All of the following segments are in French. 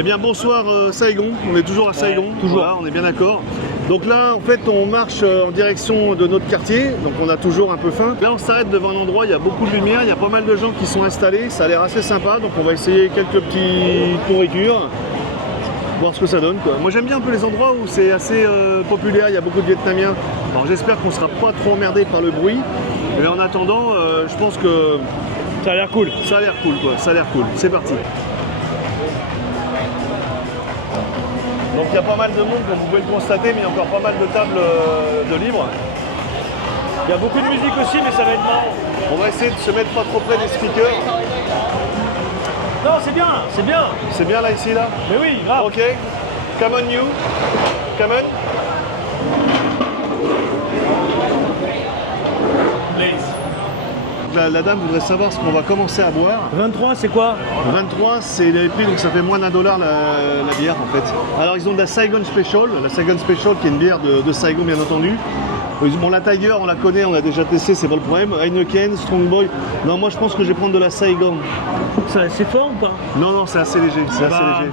Eh bien bonsoir Saigon, on est toujours à Saigon, toujours. Voilà, on est bien d'accord. Donc là en fait on marche en direction de notre quartier, donc on a toujours un peu faim. Là on s'arrête devant un endroit, il y a beaucoup de lumière, il y a pas mal de gens qui sont installés, ça a l'air assez sympa, donc on va essayer quelques petites pourritures, voir ce que ça donne quoi. Moi j'aime bien un peu les endroits où c'est assez populaire, il y a beaucoup de Vietnamiens. Alors j'espère qu'on sera pas trop emmerdé par le bruit, mais en attendant je pense que Ça a l'air cool. ça a l'air cool quoi, ça a l'air cool. C'est parti. Donc il y a pas mal de monde, comme vous pouvez le constater, mais il y a encore pas mal de tables de libre. Il y a beaucoup de musique aussi, mais ça va être marrant. On va essayer de se mettre pas trop près des speakers. Non, c'est bien, c'est bien. C'est bien là, ici, là? Mais oui, grave. Ok. Come on you. Come on. La dame voudrait savoir ce qu'on va commencer à boire. 23, c'est quoi? 23, c'est les prix, donc ça fait moins d'1 dollar la bière en fait. Alors ils ont de la Saigon Special qui est une bière de Saigon bien entendu. Bon, la Tiger, on la connaît, on l'a déjà testé, c'est pas le problème. Heineken, Strongboy. Non, moi je pense que je vais prendre de la Saigon. C'est fort ou pas? Non, non, c'est assez léger, c'est assez léger.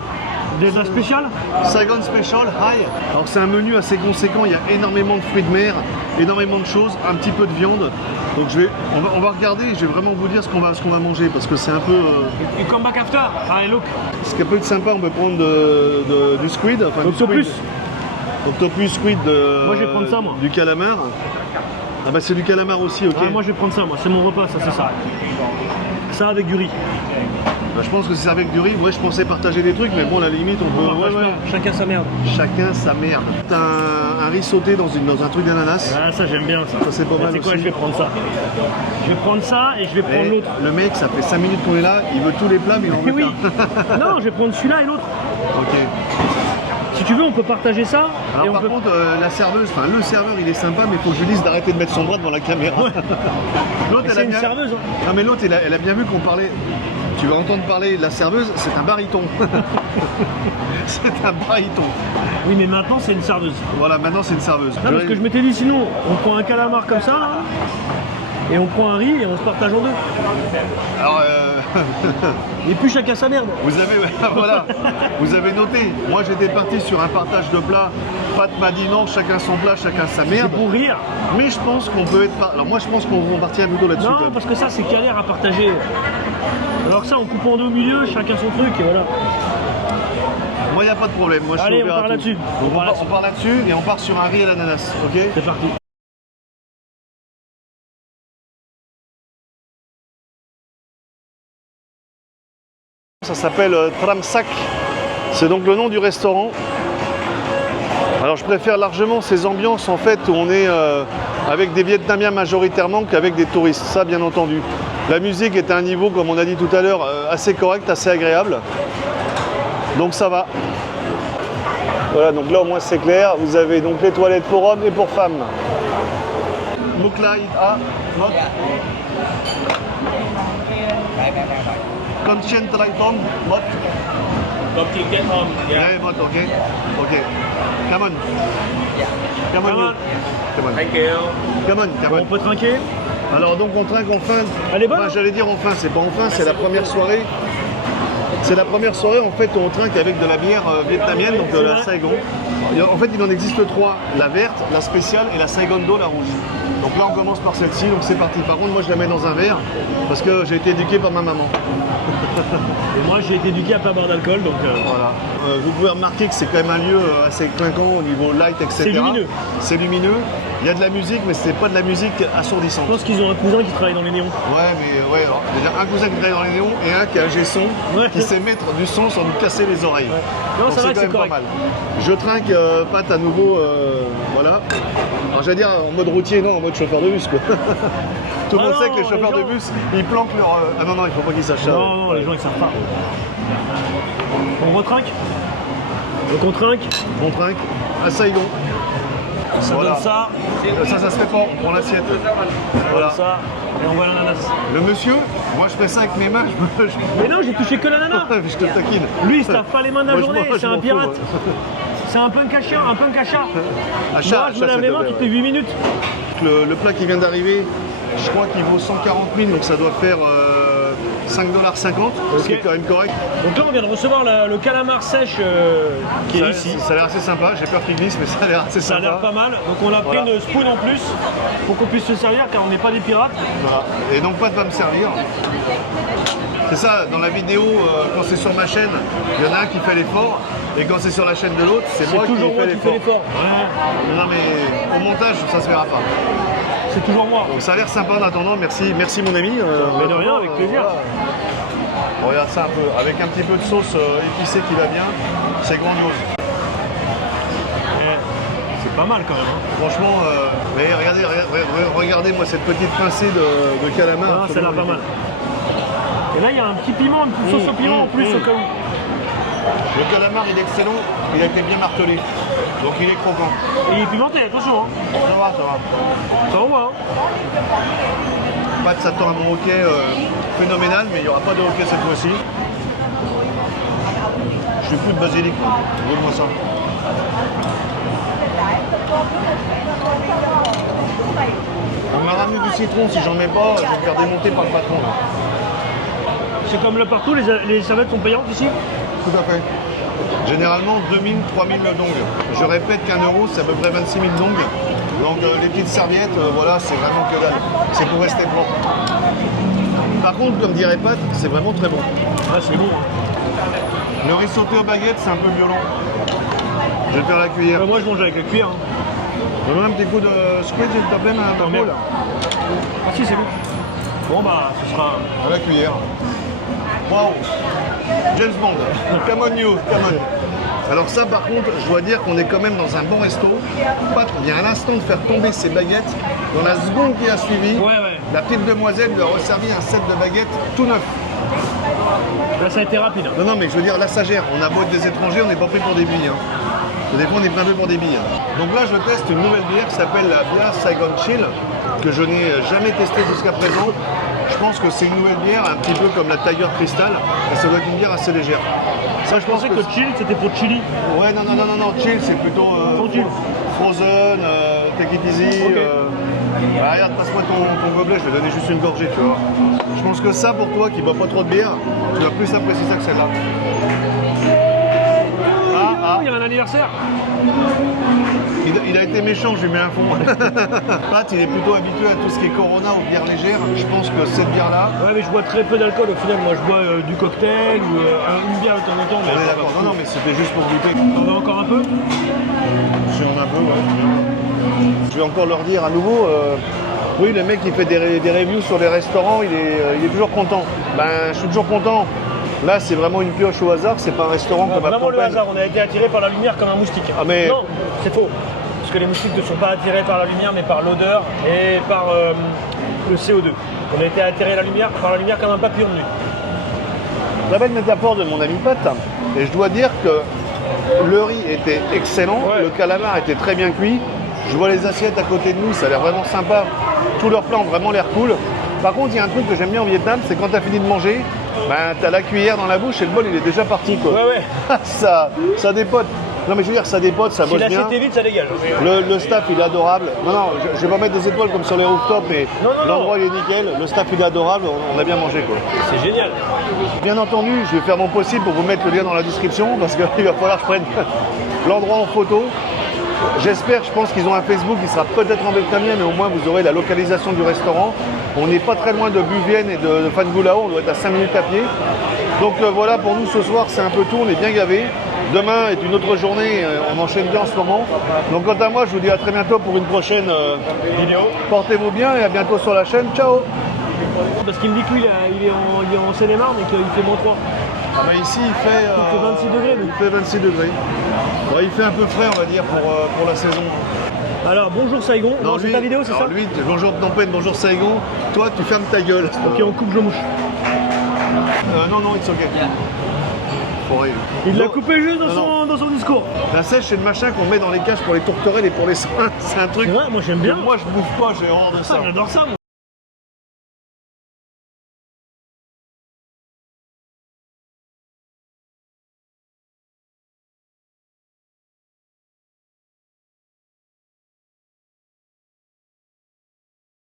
Déjà spécial? Saigon Special High. Alors c'est un menu assez conséquent, il y a énormément de fruits de mer, énormément de choses, un petit peu de viande. Donc on va regarder et je vais vraiment vous dire ce qu'on va manger parce que c'est un peu... You come back after? Allez, look. Ce qui peut être sympa, on peut prendre du squid, enfin du Octopus. squid. Octopus, squid, Moi, je vais prendre ça, moi. Du calamar. Ah bah c'est du calamar aussi, ok. Ah, moi je vais prendre ça, moi, c'est mon repas, ça c'est ça. Ça avec du riz. Bah, je pense que c'est avec du riz. Moi je pensais partager des trucs, mais bon, à la limite, on peut... Partage pas, chacun sa merde. Chacun sa merde. T'as un riz sauté dans un truc d'ananas. Ah, ça j'aime bien ça. Ça, c'est pas mal C'est quoi, aussi. je vais prendre ça. Je vais prendre ça et je vais prendre Et l'autre. le mec, ça fait 5 minutes qu'on est là, il veut tous les plats, mais il en veut Oui. qu'un. Non, je vais prendre celui-là et l'autre. Ok. Si tu veux, on peut partager ça. Alors et on par peut... contre, la serveuse, enfin le serveur, il est sympa, mais il faut que je lui dise d'arrêter de mettre son bras devant la caméra. L'autre, C'est une serveuse. Hein. Non mais l'autre, elle a bien vu qu'on parlait. Tu vas entendre parler de la serveuse, c'est un baryton. C'est un baryton. Oui, mais maintenant c'est une serveuse. Voilà, maintenant c'est une serveuse. Non, parce que je m'étais dit sinon, on prend un calamar comme ça, là, et on prend un riz et on se partage en deux. Alors, Et puis chacun sa merde. vous avez, voilà, vous avez noté. Moi, j'étais parti sur un partage de plats. Pat m'a dit non, chacun son plat, chacun sa merde. C'est pour rire. Mais je pense qu'on peut être... Alors moi, je pense qu'on va partir plutôt là-dessus. Non, quand même. parce que ça c'est galère à partager. Alors que ça, on coupe en deux au milieu, chacun son truc, et voilà. Moi, il n'y a pas de problème. Moi, je suis Allez, ouvert on à part tout. là-dessus. Donc, on part là-dessus et on part sur un riz à l'ananas, ok? C'est parti. Ça s'appelle Tramsak. C'est donc le nom du restaurant. Alors, je préfère largement ces ambiances en fait où on est avec des Vietnamiens majoritairement qu'avec des touristes. Ça, bien entendu. La musique est à un niveau, comme on a dit tout à l'heure, assez correct, assez agréable. Donc ça va. Voilà, donc là au moins c'est clair. Vous avez donc les toilettes pour hommes et pour femmes. Muklai A. Not. Conscient Traiton. Not. Comme tu get home. Yeah, not, ok. Ok. Come on. Come on. Come on. Come on. Thank you. Come on, come On on. peut trinquer. Alors donc on trinque enfin. Elle est bonne, Enfin, hein? j'allais dire enfin, c'est pas enfin, c'est la première soirée. C'est la première soirée en fait où on trinque avec de la bière vietnamienne, donc de la Saigon. En fait il en existe 3, la verte, la spéciale et la Saigon d'eau, la rouge. Donc là on commence par celle-ci, donc c'est parti. Par contre moi je la mets dans un verre parce que j'ai été éduqué par ma maman. Et moi j'ai été éduqué à pas boire d'alcool, donc Voilà. Vous pouvez remarquer que c'est quand même un lieu assez clinquant au niveau light, etc. C'est lumineux. C'est lumineux. Il y a de la musique, mais c'est pas de la musique assourdissante. je pense qu'ils ont un cousin qui travaille dans les néons. Ouais, mais ouais, alors, déjà un cousin qui travaille dans les néons et un qui a un G-son, Ouais. qui sait mettre du son sans nous casser les oreilles. Non, Donc ça va, quand c'est même pas correct. mal. Je trinque Pat à nouveau, voilà. Alors j'allais dire en mode routier, non, en mode chauffeur de bus quoi. Tout le Ah monde sait non, que les chauffeurs les de gens- bus, ils planquent leur... Ah non, non, il faut pas qu'ils sachent ça. Non, non, les gens ils savent pas. On retrinque. Donc on trinque, On trinque à Saigon. ça Voilà. donne ça, Ça se fait pas, on prend l'assiette. Voilà. ça, et on voit l'ananas. Le monsieur, moi je fais ça avec mes mains, Mais non, j'ai touché que l'ananas. je te taquine. Lui il se lave pas les mains de la Moi, je journée, m'en c'est un fous, pirate. moi. C'est un punk à chien, un punk à chat. Achat, Moi je me lave les mains toutes les 8 minutes. Le plat qui vient d'arriver, je crois qu'il vaut 140 000, donc ça doit faire 5,50 $, ce qui est quand même correct. Donc là, on vient de recevoir le calamar sèche qui est ici. Ça a l'air assez sympa, j'ai peur qu'il glisse, mais ça a l'air assez Ça a sympa. l'air pas mal. Donc on a pris Voilà. une spoon en plus pour qu'on puisse se servir car on n'est pas des pirates. Voilà. Et donc pas de va me servir. C'est ça, dans la vidéo, quand c'est sur ma chaîne, il y en a un qui fait l'effort, et quand c'est sur la chaîne de l'autre, c'est moi qui toujours moi fais qui fais l'effort. l'effort. Non mais au montage, ça se verra pas. C'est toujours moi. Donc ça a l'air sympa en attendant, merci mon ami. Mais de rien, avec plaisir. Voilà. Regarde ça un peu, avec un petit peu de sauce épicée qui va bien, c'est grandiose. C'est pas mal quand même. Franchement, mais regardez moi cette petite pincée de calamar. Ah, ça a l'air pas mal. Et là, il y a un petit piment, une petite sauce au piment en plus au cas où. Le calamar, il est excellent, il a été bien martelé, donc il est croquant. Et il est pimenté, attention. Hein. Ça va, ça va. Ça envoie. Hein. Pat s'attend à mon hockey phénoménal, mais il n'y aura pas de hockey cette fois-ci. Je suis fou de basilic, moi. Goûte-moi ça. On m'a ramené du citron, si j'en mets pas, je vais me faire démonter par le patron. Là. C'est comme là partout, les serviettes sont payantes ici. Tout à fait. Généralement 2000, 3000 dong. Je répète qu'un euro, c'est à peu près 26 000 dong. Donc les petites serviettes, voilà, c'est vraiment que dalle. C'est pour rester blanc. Par contre, comme dirait Pat, c'est vraiment très bon. Ah, c'est bon. Hein. Le riz sauté aux baguettes, c'est un peu violent. Je vais faire la cuillère. Moi, je mange avec la cuillère. Hein. Donne-moi un petit coup de squid, s'il te plaît, ma merde. là. Ah si, c'est bon. Bon, bah, ce sera... À la cuillère. Waouh! James Bond. Come on you, come on. Alors ça, par contre, je dois dire qu'on est quand même dans un bon resto. Pat vient à l'instant de faire tomber ses baguettes. Dans la seconde qui a suivi, Ouais. la petite demoiselle lui a resservi un set de baguettes tout neuf. Là, ça a été rapide. Non, mais je veux dire, là, ça gère. On a beau être des étrangers, on n'est pas pris pour des billes. Hein. Des fois, on est pris un peu pour des billes. Donc là, je teste une nouvelle bière qui s'appelle la bière Saigon Chill, que je n'ai jamais testée jusqu'à présent. Je pense que c'est une nouvelle bière, un petit peu comme la Tiger Crystal, et ça doit être une bière assez légère. Ça, Je pensais que chill, c'était pour chili. Ouais, non, chill, c'est plutôt chill. frozen, take it easy. Ok. Bah, regarde, passe-moi ton gobelet, je vais donner juste une gorgée, tu vois. Je pense que ça, pour toi qui bois pas trop de bière, tu dois plus apprécier ça que celle-là. Il y a un anniversaire. Il a été méchant, je lui mets un fond. Pat, il est plutôt habitué à tout ce qui est Corona ou bière légère. Je pense que cette bière-là... Ouais, mais je bois très peu d'alcool au final. Moi, je bois du cocktail ou une bière de temps en temps. On est d'accord. Non, mais c'était juste pour goûter. On a encore un peu. Si on a un peu, ouais. Je vais encore leur dire à nouveau... oui, le mec qui fait des reviews sur les restaurants, il est toujours content. Ben, je suis toujours content. Là, c'est vraiment une pioche au hasard, c'est pas un restaurant comme à Vraiment le Pompen. hasard, on a été attiré par la lumière comme un moustique. Ah, mais- Non, c'est faux. Parce que les moustiques ne sont pas attirés par la lumière, mais par l'odeur et par le CO2. On a été attiré par la lumière comme un papillon de nuit. La belle métaphore de mon ami Pat, et je dois dire que le riz était excellent, Ouais. le calamar était très bien cuit. Je vois les assiettes à côté de nous, ça a l'air vraiment sympa. Tous leurs plats ont vraiment l'air cool. Par contre, il y a un truc que j'aime bien au Vietnam, c'est quand tu as fini de manger, ben, tu as la cuillère dans la bouche et le bol il est déjà parti. Quoi. Ouais. ça dépote. Non mais je veux dire, ça dépote, ça Si bosse bien. l'assiette est vide, ça dégage. Le staff il est adorable. Non, je vais pas mettre des étoiles comme sur les rooftops, mais Non. l'endroit il est nickel. Le staff il est adorable, on a bien mangé quoi. C'est génial. Bien entendu, je vais faire mon possible pour vous mettre le lien dans la description parce qu'il va falloir que je prenne l'endroit en photo. J'espère, je pense qu'ils ont un Facebook qui sera peut-être en vietnamien, mais au moins vous aurez la localisation du restaurant. On n'est pas très loin de Buvien et de Phan Vu Lao, on doit être à 5 minutes à pied. Donc voilà, pour nous ce soir c'est un peu tout, on est bien gavés. Demain est une autre journée, on enchaîne bien en ce moment. Donc quant à moi, je vous dis à très bientôt pour une prochaine Vidéo. Portez-vous bien et à bientôt sur la chaîne. Ciao. Parce qu'il me dit que lui, il est en Seine-et-Marne et qu'il fait -3. Ah bah ici il fait 26 degrés. Il fait 26 degrés. Bon, il fait un peu frais on va dire pour la saison. Alors, bonjour Saigon. Non, c'est ta vidéo, c'est ça? Lui, bonjour Phnom Penh, bonjour Saigon. Toi, tu fermes ta gueule. Ok, on coupe, je mouche. Non, it's ok. Horrible. Il l'a Non, coupé juste dans son discours. La sèche, c'est le machin qu'on met dans les cages pour les tourterelles et pour les soins. C'est un truc. Ouais, moi j'aime bien. Moi, je bouffe pas, j'ai horreur de ça. Ah, j'adore ça, moi.